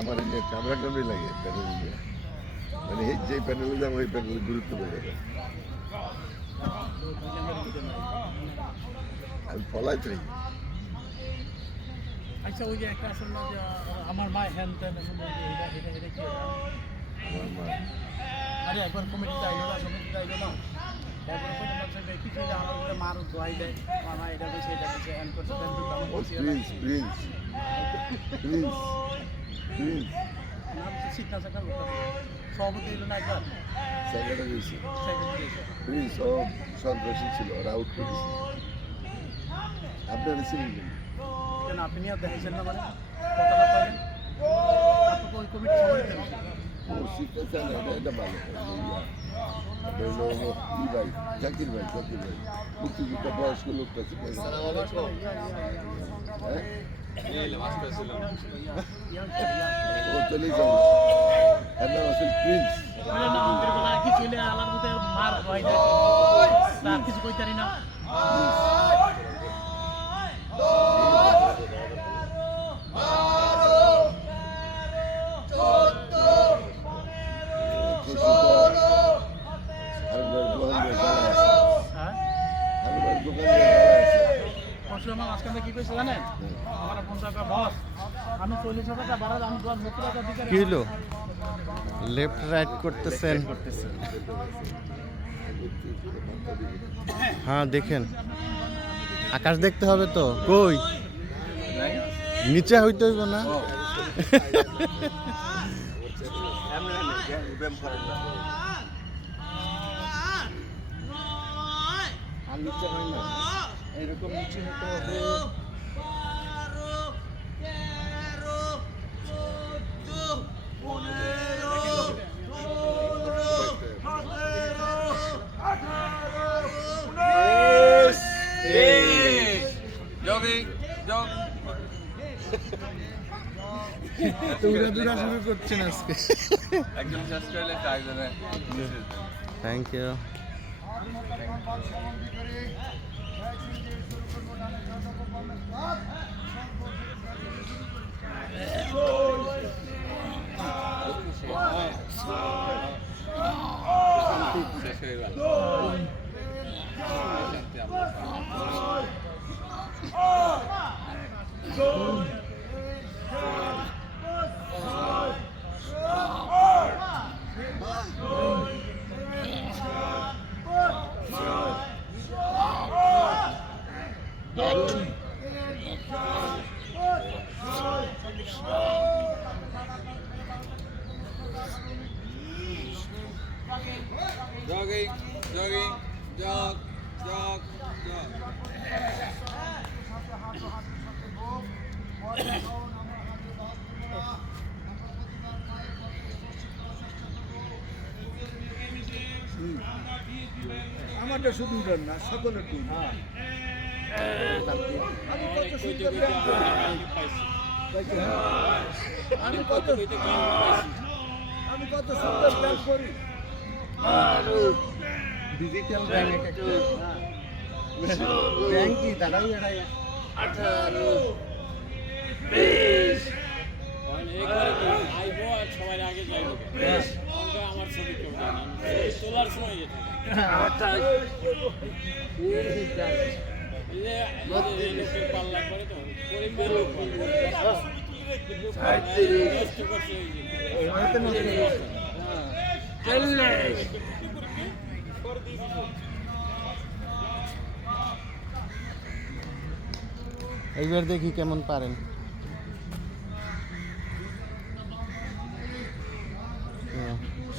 আমার কামড়া কামড়ি লাগে প্যানেল দিয়ে মানে যে প্যানেলে যাবো ওই প্যানেলে গুরুত্ব পেয়ে যাবে আমি ফলাই চাই আচ্ছা ওই যে একটা আসলে আমার মা হ্যান ত্যান কি আমার মা আরে একবার কমিটিতে আইলো না তারপরে কোনো মানুষের কিছু আমার মার দোয়াই দেয় আমার মা এটা বলছে হ্যান করছে প্রিন্স প্রিন্স প্রিন্স প্রিন্স শীত না থাকার সভাপতি এলো না একবার সেক্রেটারি প্রিন্স ও সন্ত্রাসী ছিল ওরা আউট করেছে আপনারা ছিলেন কেন আপনি আর দেখেছেন না মানে কথাটা পারেন আপনাকে ওই কমিটি সবাই দেখেছে ও শিখতে চান এটা ভালো ভাই জাকির ভাই মুক্তিযুদ্ধ বয়স্ক লোকটা ছিল ও চলে যাবে এর নাম আছে প্রিন্স কি চলে আলার মধ্যে মার হয় তার কিছু কইতারি না কি হলো লেফট রাইট করতেছেন হ্যাঁ দেখেন আকাশ দেখতে হবে তো কই নিচে হইতে হইব না এরকম নিচে হতে হবে শুরু করছেন আজকে থ্যাংক ইউ Jogging, jog. আমারটা শুধু না সকলের টিম আমি কত সুন্দর প্ল্যান করি ডিজিটাল ব্যাংক ব্যাংকই দাঁড়াই দাঁড়াই 18 সবাই আগে যাইব আমার ছবি তোলার সময় পাল্লা করে তো এইবার দেখি কেমন পারেন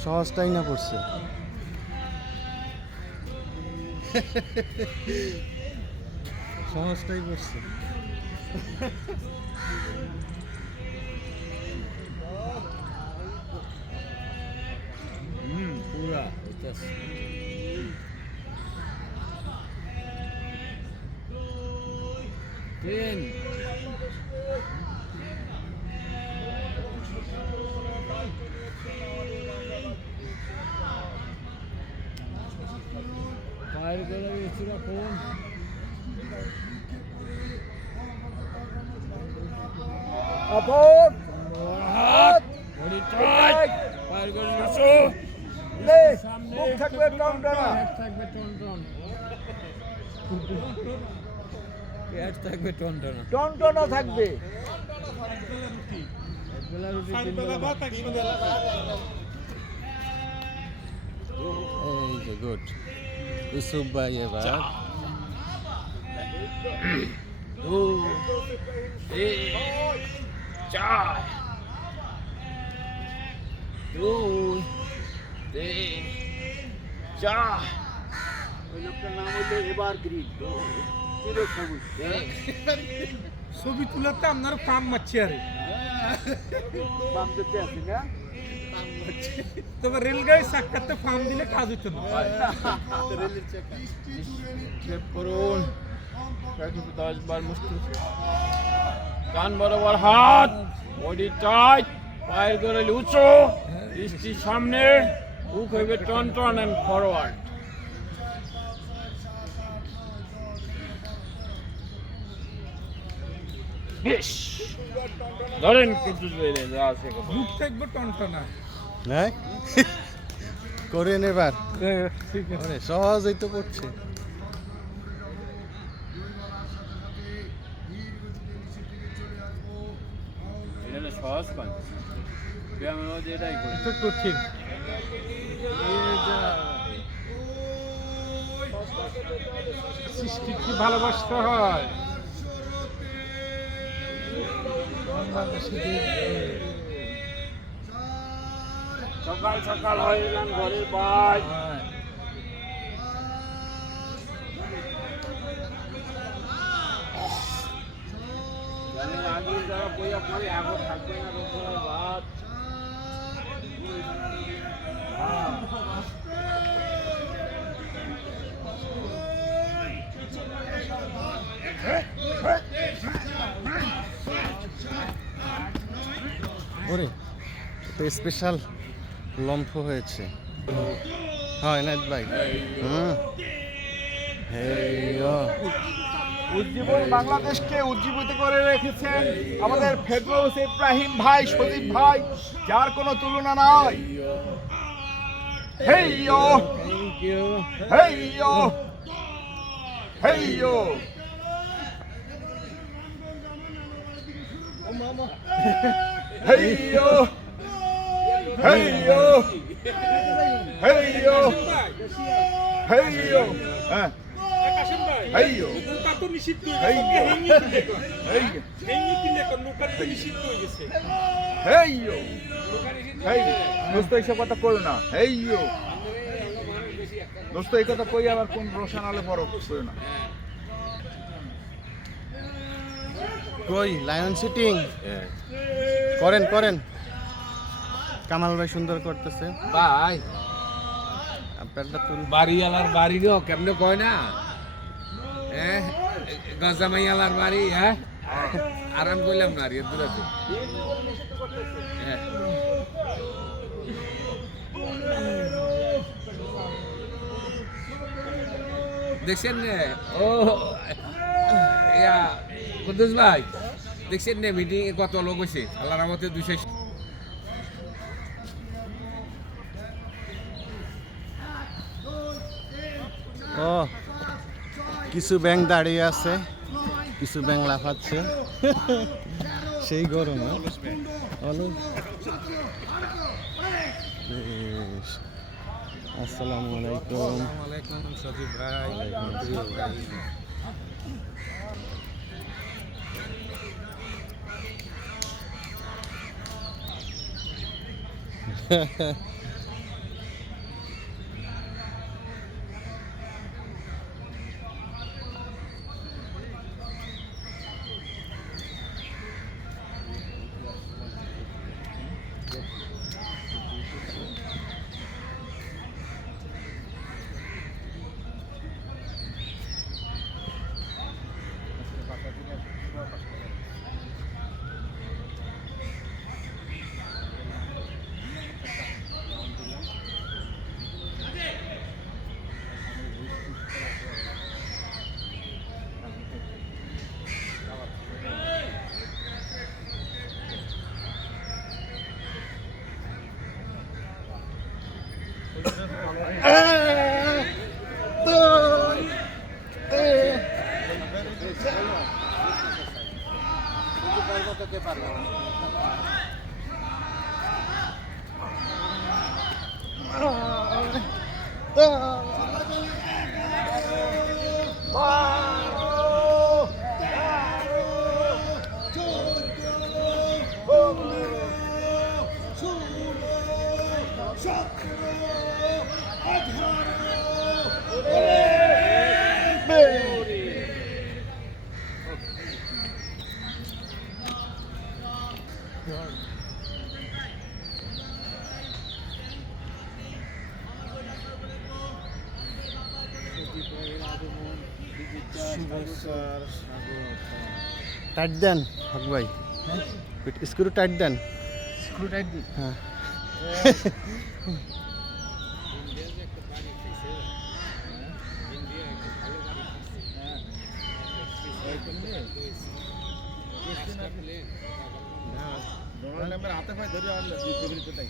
সহজটাই না পড়ছে সহজটাই পড়ছে পুরা ট্রেন ফায়ার করে এসেছিল কোন আপন থাকবে টনটনা। থাকবে টনটন। পেঁয়াজ থাকবে টনটন। টনটনা থাকবে। একবেলা রুটি এই যে গুড ইউসুফ ভাই এবার ওই লোকটার নাম হলো এভারগ্রিন, চিরসবুজ। ছবি তুলাতে আপনার পাম মারছি আরে বাম দিতে আছি না? তবে রেলগাড়ি চাক্কাতে পাম দিলে কাজ হতো না। করুন 10 বার মুশকিল। কান বরাবর হাত, বডি টাইট, পায়ের গোড়ালি উঁচু, দৃষ্টি সামনে, বুক হইবে টনটন এন্ড ফরওয়ার্ড। বেশ ধরেন কিছু যা আছে কথা। বুক থাকবে টনটনা। হ্যাঁ করেন এবার আরে সহজই তো পড়ছে এটা সহজ পান ব্যায়ামের মধ্যে এটাই করি। এটা কঠিন। সৃষ্টিকে ভালোবাসতে হয়। সকাল সকাল হয়ে গেলাম ঘরের বাজ। আগে যারা বইয়া পড়ে এখন থাকবে না রোজগার ভাত। ওরে তো স্পেশাল লম্ফ হয়েছে হ্যাঁ এনায়েত ভাই হুম হেইয়ো উজ্জীবন বাংলাদেশকে উজ্জীবিত করে রেখেছেন আমাদের ফেরদৌস ইব্রাহিম ভাই, সজীব ভাই, যার কোনো তুলনা নাই। হেইয়ো হেইয়ো হেইয়ো হেইয়ো হেইয়ো হেইয়ো হেইয়ো হ্যাঁ কাশিম ভাই, হেইয়ো নৌকা তো নিষিদ্ধ হেই। হয়ে গেছে। হেঙ্গি তুলে কর। হেইয়ো হেঙ্গি তুলে কর, নৌকা তো নিষিদ্ধ হয়ে গেছে। হেইয়ো নৌকা নিষিদ্ধ হেই হয়ে গেছে। দোস্ত এইসব কথা কইও না। হেইয়ো দোস্ত এই কথা কই আবার কোন রোশন আলে বড় কইও না। কই লায়ন সিটিং করেন করেন কামাল ভাই সুন্দর করতেছে ভাই আপনারটা তুল বাড়িওয়ালার বাড়ি নো কেমনে কয় না গজামাইয়ালার বাড়ি হ্যাঁ আরাম করলাম না আর দূরাতে দেখছেন নে ও ইয়া কুদ্দুস ভাই দেখছেন নে মিটিং কত লোক হয়েছে আল্লাহর রহমতে 200 ও কিছু ব্যাং দাঁড়িয়ে আছে কিছু ব্যাং লাফাচ্ছে সেই গরম আসসালামু আলাইকুম ওয়ালাইকুম সজীব ভাই। টাইট দেন হক ভাই, স্ক্রু টাইট দেন। স্ক্রু টাইট দি। হ্যাঁ ডোনাল্ড ট্রাম্পের হাতে পায়ে ধরে আনলে বিবৃতি তাই।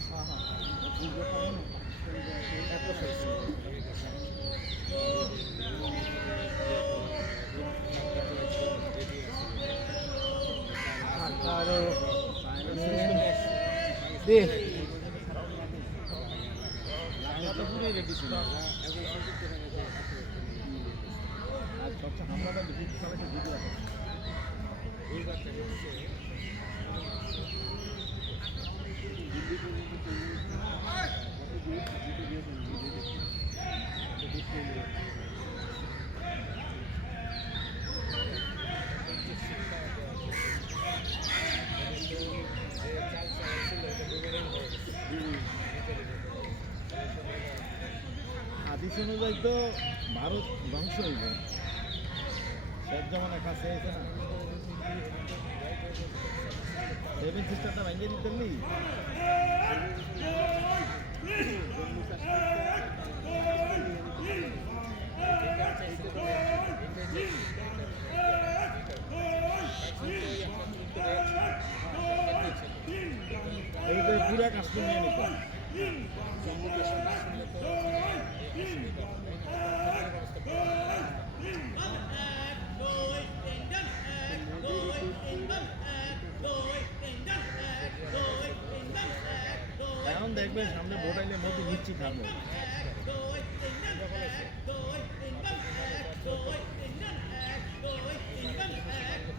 হাদিস অনুযায়ী তো ভারত ধ্বংস হইবে, শেখ জামানের কাছে আছে না, সেভেন সিস্টারটা ভেঙে দিতে পারলি। এই তো পুরা কাশ্মীর নিয়ে নিত। এখন দেখবেন সামনে ভোট আইলে মোদি নিচ্ছি খাবো।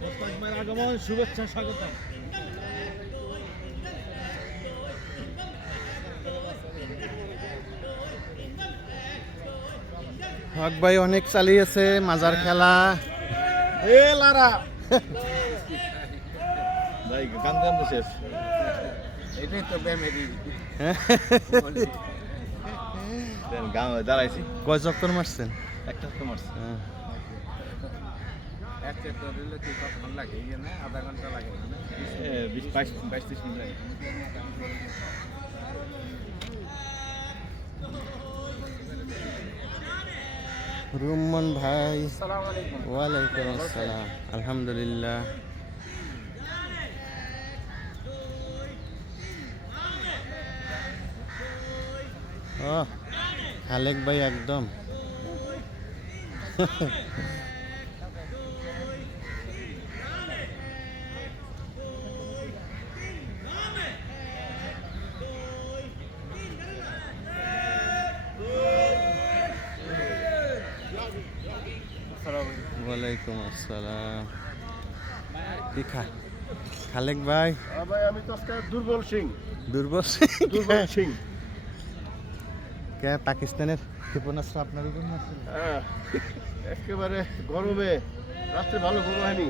মোস্তাকবার আগমন, শুভেচ্ছা, স্বাগতম। হক ভাই অনেক চালিয়েছে মাজার খেলা। এ লারা ভাই গান গান তো শেষ। এটাই তো বেমেরি। গান দাঁড়াইছি, কয় চক্কর মারছেন? একটা তো মারছি। হ্যাঁ। একটা তো দিলে কি কতক্ষণ লাগে? এই না আধা ঘন্টা লাগে না? 20-22-30 মিনিট লাগে। রুম্মন ভাই, ওয়ালাইকুম আসসালাম। আলহামদুলিল্লাহ। ও খালেক ভাই একদম ওয়ালাইকুম আসসালাম। কি খালেক ভাই? ভাই আমি তো আজকে দুর্বল সিং। দুর্বল সিং? দুর্বল সিং কে পাকিস্তানের ক্ষেপণাস্ত্র আপনার উপর মারছিল? একেবারে গরমে রাত্রে ভালো ঘুম হয়নি।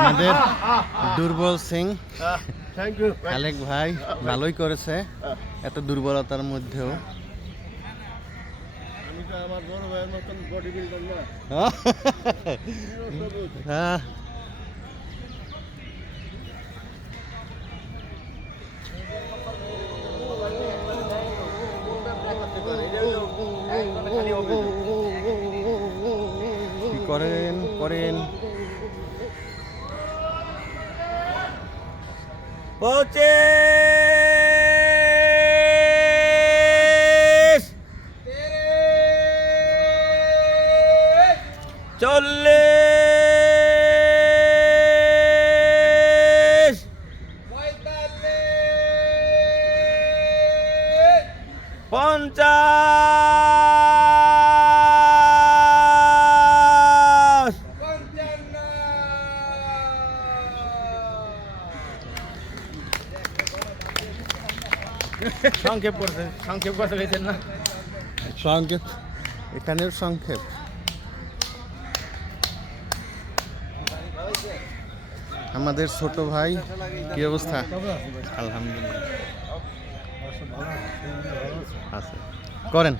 আমাদের দুর্বল সিং থ্যাংক ইউ। খালেক ভাই ভালোই করেছে এত দুর্বলতার মধ্যেও। আমি তো আমার বড় ভাইয়ের মতন বডি বিল্ডার না। হ্যাঁ কি করেন করেন। পঁচিশ পঞ্চাশ সংক্ষেপ করতে গেছেন না সংক্ষেপ এখানের সংক্ষেপ আমাদের ছোট ভাই কি অবস্থা আলহামদুলিল্লাহ আছে করেন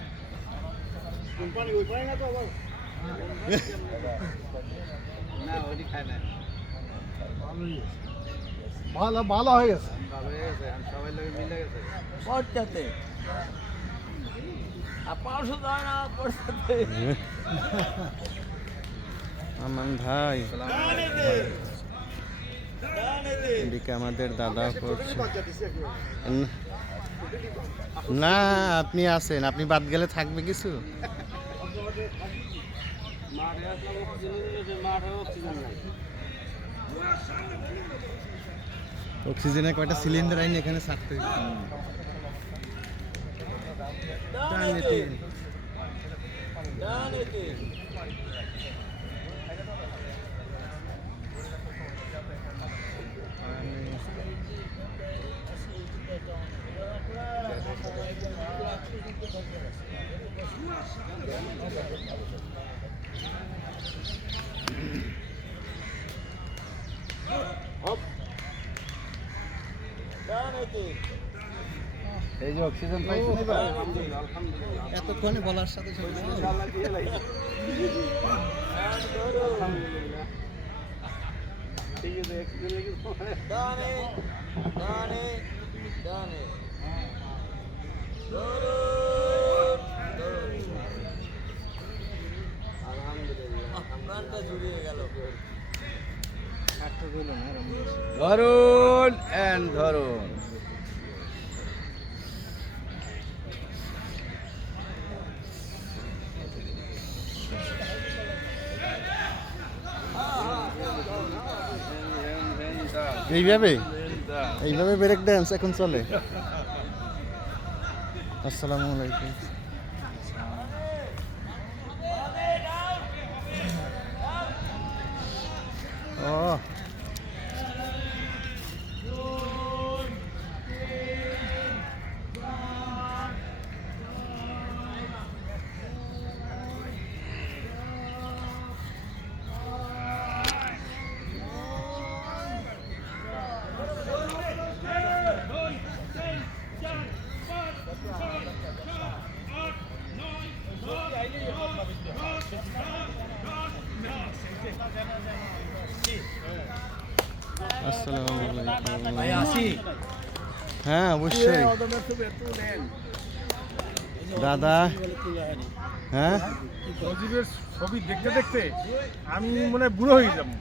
ভালো হয়ে গেছে পড়তে আর 500 যায় না পড়তে আমান ভাই এদিকে আমাদের দাদা করছে না আপনি আছেন আপনি বাদ গেলে থাকবে কিছু অক্সিজেনের কয়টা সিলিন্ডার আইনি এখানে ছাড়তে এই যে অক্সিজেন পাইছেন এবার এতক্ষণে বলার সাথে ধরুন এন্ড ধরুন এইভাবে ব্রেক ড্যান্স এখন চলে আসসালামু আলাইকুম ও আসসালামু আলাইকুম ভাই আসি হ্যাঁ অবশ্যই দাদা হ্যাঁ সজীবের ছবি দেখতে দেখতে আমি মনে হয় বুড়ো হয়ে যাবো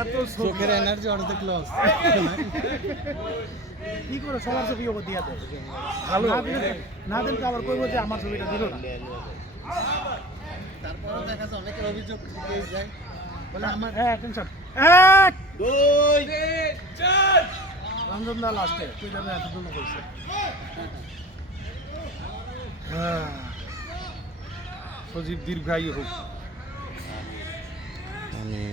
এত চোখের এনার্জি অর্ধেক লস কি করে সবার ছবি ওপর দিয়া দেয় ভালো না দিন তো আবার কইবো যে আমার ছবিটা দিল না তারপরে দেখা যায় অনেকের অভিযোগ থেকে যায় বলে আমার টেনশন 1 2 3 রঞ্জন দা লাস্টে তুই যাবে এত দূর কইছে হ্যাঁ সজীব দীর্ঘায়ু হোক আমি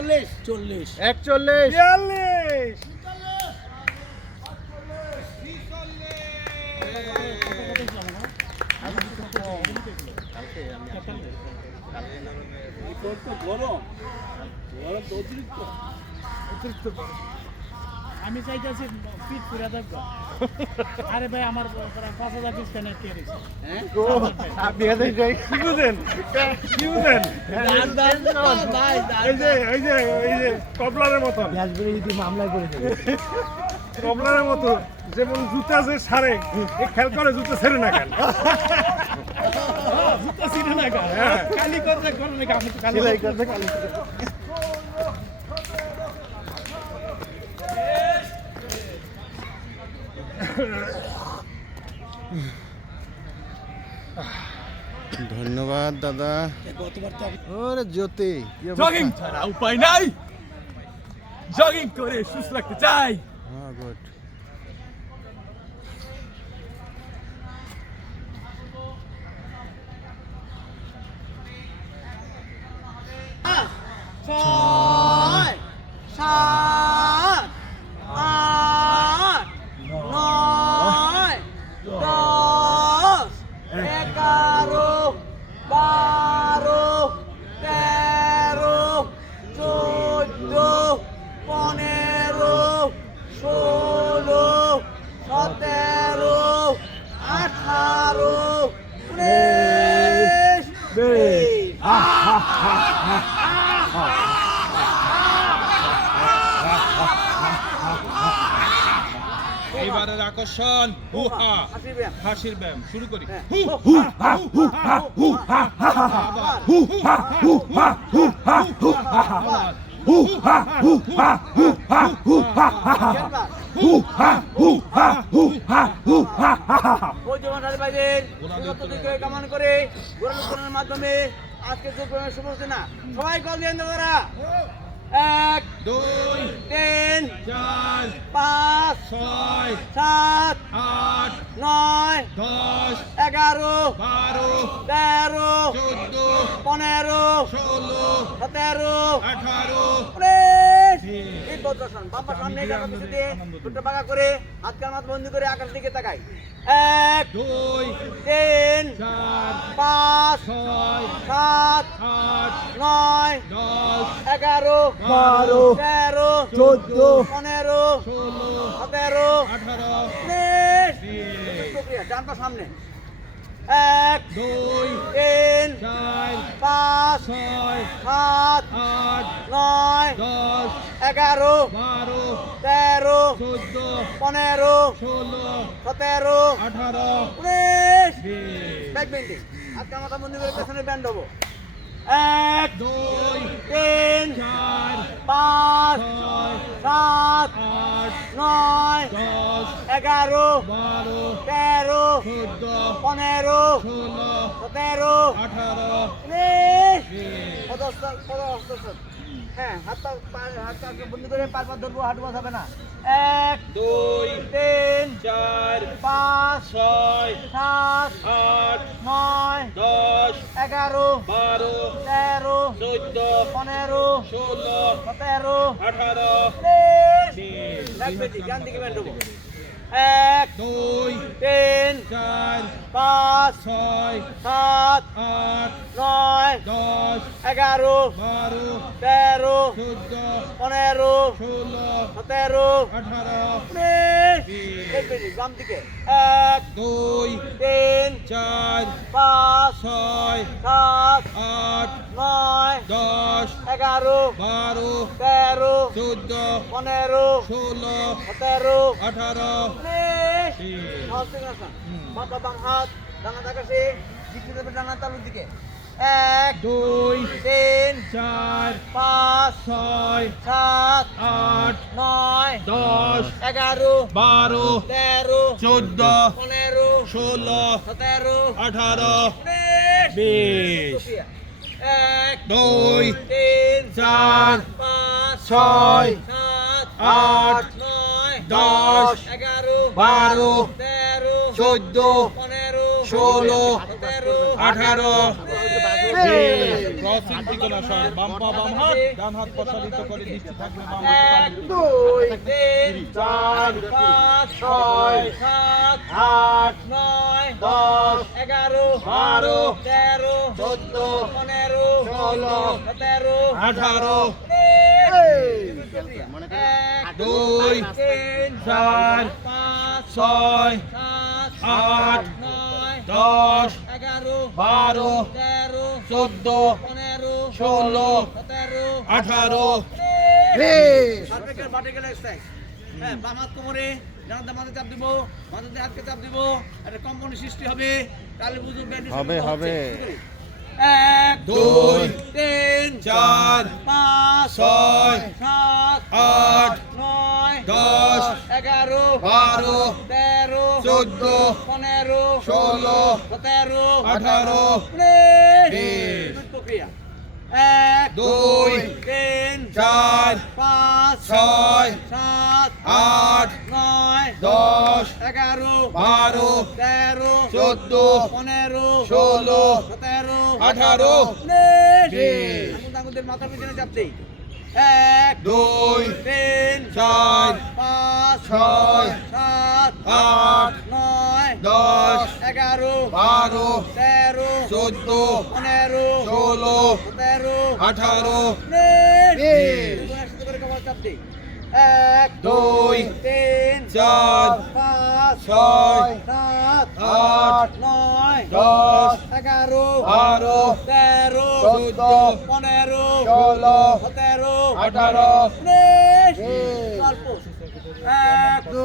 চল্লিশ 41 42 গরম তো অতিরিক্ত আমি চাইতেছি পিট পুরা থাকবো আরে ভাই আমার 5,000 পিস প্যানেট কে দিছে আপনি এদের কি বুঝেন এই যে কবলারের মতো মামলা করে দেবে কবলারের মতো যেমন জুতা যে সারে খেয়াল করে জুতা ছেড়ে না কেন জুতা ছিঁড়ে না গা কালি করতে করে না আপনি তো কালি করতে কালি ধন্যবাদ দাদা। ওরে জ্যোতি কি অবস্থা? জগিং ছাড়া উপায় নাই, জগিং করে সুস্থ রাখতে চাই। হ্যাঁ গুড। ছয়, সাত, আট, নয়, 10, 11, 12, 13, 14, 15, 16, 17, 18, 19, 20। এইবারের আকর্ষণ হুহা হাসির ব্যায়াম শুরু করি। কামান করে গোড়ানোর মাধ্যমে আজকে শুভ না সবাই কল দিয়ে দাদা 1, 2 3, 4 5, 6 7, 8 9, 10 11, 12 13, 14 15, 16 17, 18 19। এই প্রদর্শন বাবা সামনে টাকা পিছু দিয়ে দুটো পাকা করে হাত কান হাত বন্ধ করে আকাশ দিকে তাকাই 1, 2 3, 4 5, 6 7, 8 9, 10 11, 12 13, 14 15, 16 17, 18 19। ডান পা সামনে 1, 2 3, 4 5, 6 7, 8 9, 10 11, 12 13, 14 15, 16 17, 18 19। ব্যাক বেন্ডিং আজকে মাথা বন্ধ করে পেছনে ব্যান্ড হবো 1, 2 3, 4 5, 6 7, 8 9, 10 11, 12 13, 14 15, 16 17, 18 19। হ্যাঁ হাতটা বন্ধ করে পাঁচ পা ধরবো, হাঁটু বসাবে না 1, 2 3, 4 5, 6 7, 8 9, 10 11, 12 13, 14 15, 16 17, 18 ডান দিকে ব্যান্ড হবো 1, 2 3, 4 5, 6 7, 8 9, 10 11, 12 13, 14 15, 16 17, 18 19। বাম দিকে 1, 2 3, 4 5, 6 7, 8 9, 10 11, 12 13, 14 15, 16 17, 18 মাথা বাম হাত ডানা আকাশে দিকে দেবে ডানা তালুর দিকে 1, 2 3, 4 5, 6 7, 8 9, 10 11, 12 13, 14 15, 16 17, 18 20। 1, 2 3, 4 5, 6 7, 8 9, 10 11, 12 13, 14 15, 16 17, 18 20। ক্রসিং ঠিকানা সহ বাম পা বাম হাত ডান হাত প্রসারিত করে দৃষ্টি থাকবে বাম হাতে 1, 2, 3, 4, 5, 6, 7, 8, 9, 10, 11, 12, 13, 14, 15, 16, 17, 18 2, 3, 4 5, 6 7, 8 9, 10 11, 12 13, 14 15, 16 17, 18 সার্ভিক্যাল ভার্টিক্যাল এক্সারসাইজ হ্যাঁ বাম হাত কোমরে ডান হাতে মাথায় চাপ দিব মাথাতে হাতকে চাপ দিব একটা কম্পনের সৃষ্টি হবে তাহলে বুঝুন ব্যান্ডেজ হবে। 1, 2 3, 4 5, 6 7, 8 9, 10 11 12 13 14 15 16 17 18 19 প্রক্রিয়া 1 2 3 4 5 6 7 8 9 10 11 12 13 14 15 16 17 18 আমাদের মাথা পিছনে চাপ দেই 1 2 3 4 5 6 7 8 9 10 11 12 13 14 15 16 17 18 একসাথে করে কপাল চাপ দেই 1 2 3 4 5 6 7 8 9 10 11 12 13 14 15 16 17 18 গল্প 1 2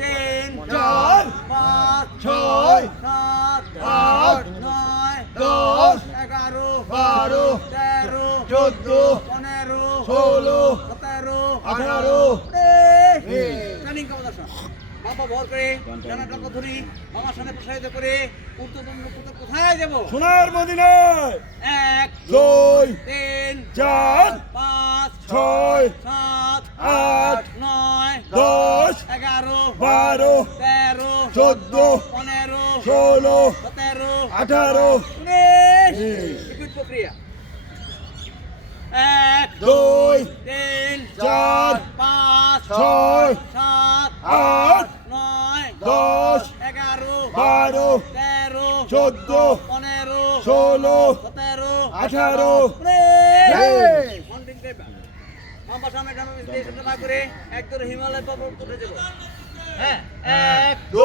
3 4 5 6 7 8 9 10 11 12 13 14 15 16 17 18 ট্রেনিং কেমন আছে বাবা ভর করে জানাটা ধরি বাবার সামনে প্রসারিত করে উত্তরদণ্ড কোথায় যাব সোনার মদিনায় 1 2 3 4 5 6 7 8 9 10 11 12 13 14 15 16 17 18 রিপিট প্রক্রিয়া 1 2 3 4 5 6 7 8 9 10 11 12 13 14 15 16 17 18 মন্টিং দেবা মামা সামনে সামনে দেশটা না করে একদম হিমালয় পর্বত উঠে যাব হ্যাঁ 1 2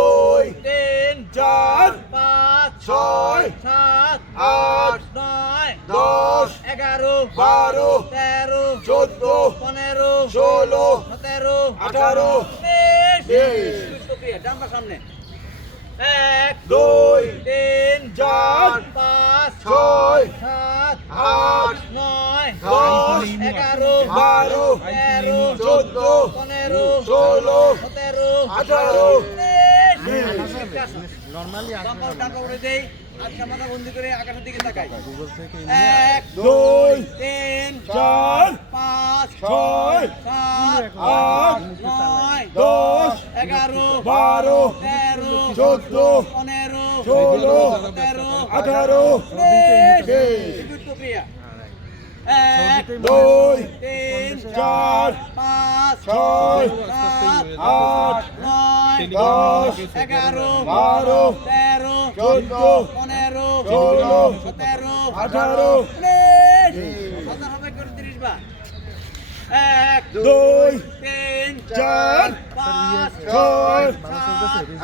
3 4 5 6 7 8 9 10 11 12 13 14 15 16 17 18 প্রক্রিয়া ডাম্বা সামনে 1 2 3 4 5 6 7 8 9 10 11 12 13 14 15 16 17 18 নরমালি টাকা উড়ে দেই আজকে মাথা বন্দি করে আকাশের দিকে তাকাই গুগল থেকে 1 2 3 4 5 6 7 8 9 10 11 12 13 14 15 16 17 18 রিপিট প্রক্রিয়া 1 2 3 4 5 6 7 8 9 10 11 12 13 14 15 16 17 18 কথা হবে করে 30 বার 1 2 3 4 5 6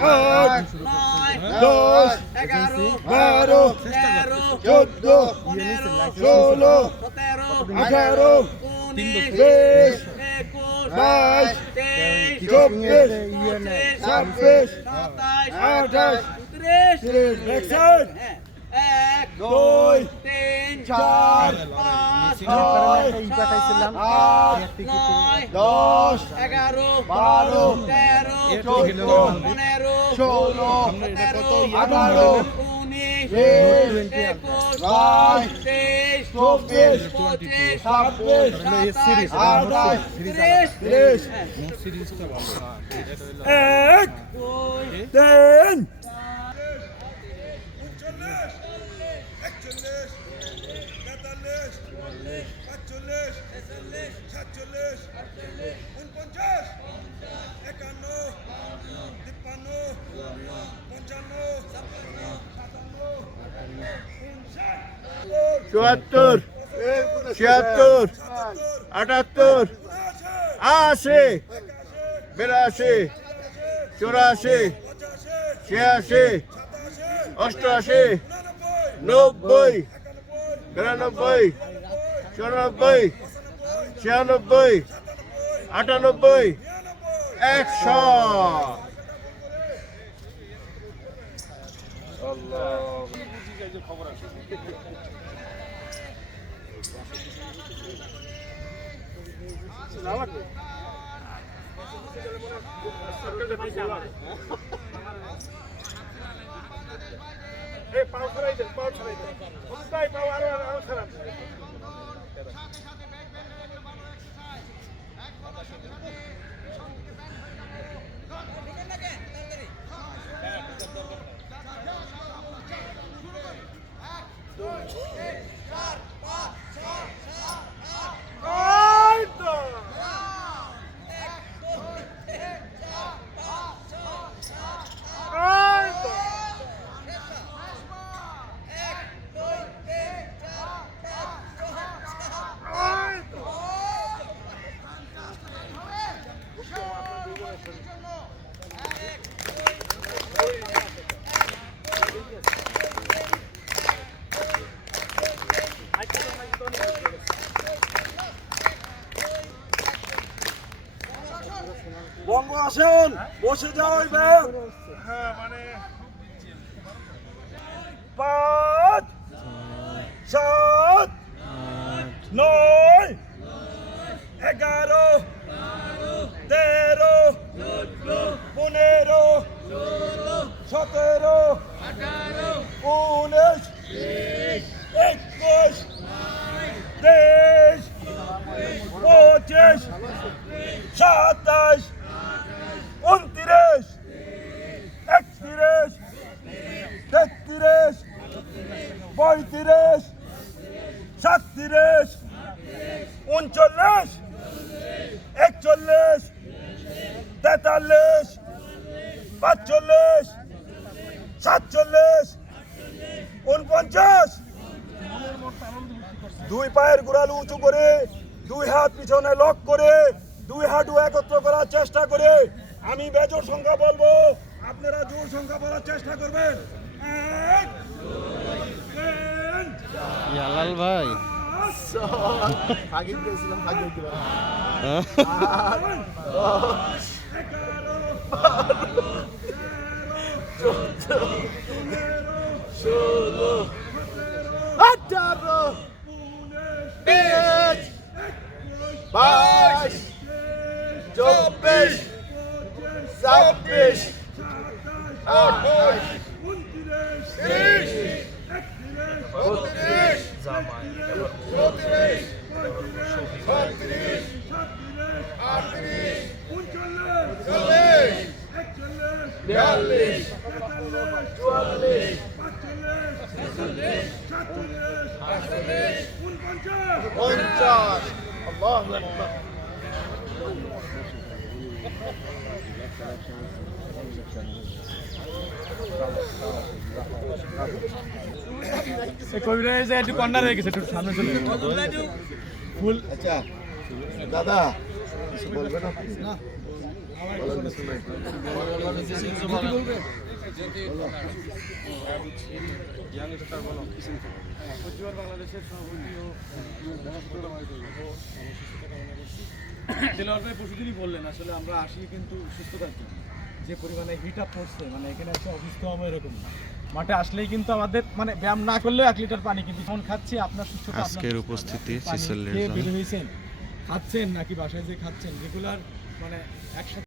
8 9 10 11 12 13 14 15 16 17 18 19 20 21 22 23 24 27 28 29 Exit! হ্যাঁ 1 2 3 4 5 6 পাঠাইছিলাম 8 9 10 11 12 13 14 15 16 17 18 19 20 21 এক তিন চুয়াত্তর ছিয়াত্তর 78 80 82 84 86 88 90 92 94 96 98 100 লাগবে বঙ্গ আসেন, বসে যাও এবার। হ্যাঁ মানে 5 7 9 11 13 15 17 18 21 23 25 27 29 31 33 35 37 39 41 43 45 47 49 দুই পায়ের গোড়ালি উঁচু করে, দুই হাত পিছনে লক করে, দুই হাঁটু একত্র করার চেষ্টা করে আমি বেজোড় সংখ্যা বলবো, আপনারা জোর সংখ্যা বলার চেষ্টা করবেন। 1 2 3 ইয়ালাল ভাই আগে গেছিলাম আগে হইতে পারে হ্যাঁ? আচ্ছা দাদা কিছু বলবেন আপনি? না বলার কিছু নাই। দেলোয়ার ভাই পরশুদিনই বললেন আসলে আমরা আসি কিন্তু সুস্থতার জন্য, যে পরিমাণে হিট আপ করছে মানে এখানে একটা অসুস্থ হবো এরকম না, মাঠে আসলেই কিন্তু আমাদের মানে ব্যায়াম না করলেও 1 লিটার পানি কিন্তু ফোন খাচ্ছি আপনার সুস্থতা আপনার আজকের উপস্থিতি পানি সিসেল খেয়ে রেজাল্ট। বের হয়েছেন, খাচ্ছেন নাকি বাসায় যে খাচ্ছেন রেগুলার মানে একসাথে